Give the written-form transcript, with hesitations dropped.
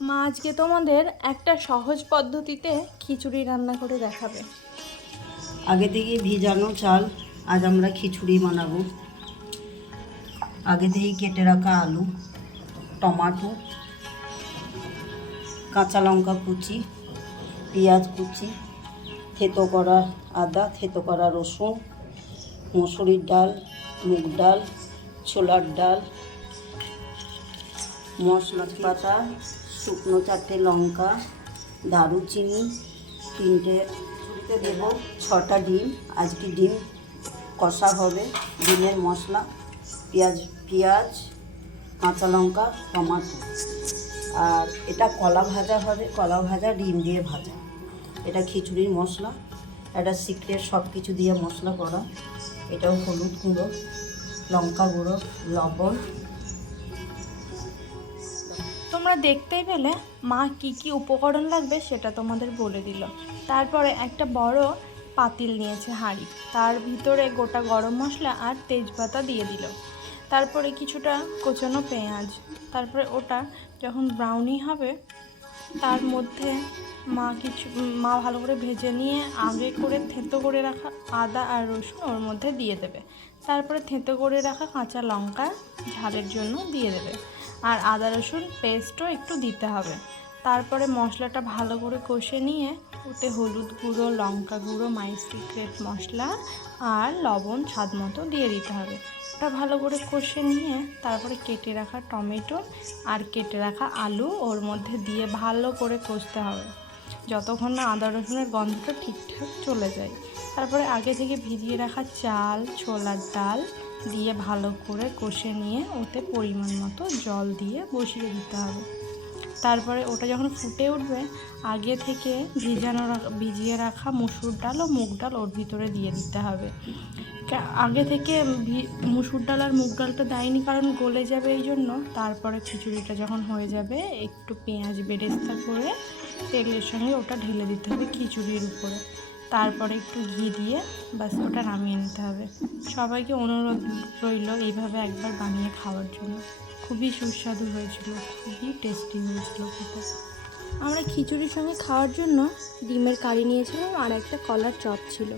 মা আজকে তোমাদের একটা সহজ পদ্ধতিতে খিচুড়ি রান্না করে দেখাবে। আগে থেকে ভিজানো চাল আজ আমরা খিচুড়ি বানাবো। আগে থেকেই কেটে রাখা আলু, টমাটো, কাঁচা লঙ্কা কুচি, পেঁয়াজ কুচি, থেতো করা আদা, থেতো করা রসুন, মসুরির ডাল, মুগ ডাল, ছোলার ডাল, মশলা পাতা, শুকনো 4টে লঙ্কা, দারুচিনি 3টে, দেব 6টা ডিম। আজকে ডিম কষা হবে। ডিমের মশলা পেঁয়াজ, কাঁচা লঙ্কা, টমাটো। আর এটা কলা ভাজা হবে, কলা ভাজা ডিম দিয়ে ভাজা। এটা খিচুড়ির মশলা, এটা সিক্রেট সব কিছু দিয়ে মশলা করা। এটাও হলুদ গুঁড়ো, লঙ্কা গুঁড়ো, লবণ। তোমরা দেখতেই পেলে মা কি কি উপকরণ লাগবে সেটা তোমাদের বলে দিল। তারপরে একটা বড় পাতিল নিয়েছে হাঁড়ি, তার ভিতরে গোটা গরম মশলা আর তেজপাতা দিয়ে দিল। তারপরে কিছুটা কোচানো পেঁয়াজ, তারপরে ওটা যখন ব্রাউনি হবে তার মধ্যে মা ভালো করে ভেজে নিয়ে আগে করে থেঁতো করে রাখা আদা আর রসুন ওর মধ্যে দিয়ে দেবে। তারপরে থেঁতো করে রাখা কাঁচা লঙ্কা ঝালের জন্য দিয়ে দেবে, আর আদা রসুন পেস্টও একটু দিতে হবে। তারপরে মশলাটা ভালো করে কষে নিয়ে ওতে হলুদ গুঁড়ো, লঙ্কা গুঁড়ো, মাই সিক্রেট মশলা আর লবণ স্বাদ মতো দিয়ে দিতে হবে। ওটা ভালো করে কষে নিয়ে তারপরে কেটে রাখা টমেটো আর কেটে রাখা আলু ওর মধ্যে দিয়ে ভালো করে কষতে হবে, যতক্ষণ না আদা রসুনের গন্ধটা ঠিকঠাক চলে যায়। তারপরে আগে থেকে ভিজিয়ে রাখা চাল, ছোলার ডাল দিয়ে ভালো করে কষে নিয়ে ওতে পরিমাণ মতো জল দিয়ে বসিয়ে দিতে হবে। তারপরে ওটা যখন ফুটে উঠবে আগে থেকে ভিজিয়ে রাখা মসুর ডাল ও মুগ ডাল ওর ভিতরে দিয়ে দিতে হবে। আগে থেকে মসুর ডাল আর মুগ ডালটা দেয়নি কারণ গলে যাবে এই জন্য। তারপরে খিচুড়িটা যখন হয়ে যাবে একটু পেঁয়াজ বেরেস্তা করে তেলের সঙ্গে ওটা ঢেলে দিতে হবে খিচুড়ির উপরে। তারপরে একটু ঘি দিয়ে ব্যাস ওটা নামিয়ে নিতে হবে। সবাইকে অনুরোধ রইল এইভাবে একবার বানিয়ে খাওয়ার জন্য। খুবই সুস্বাদু হয়েছিল, খুবই টেস্টি হয়েছিল খেতে। আমরা খিচুড়ির সঙ্গে খাওয়ার জন্য ডিমের কারি নিয়েছিলাম আর একটা কলার চপ ছিল।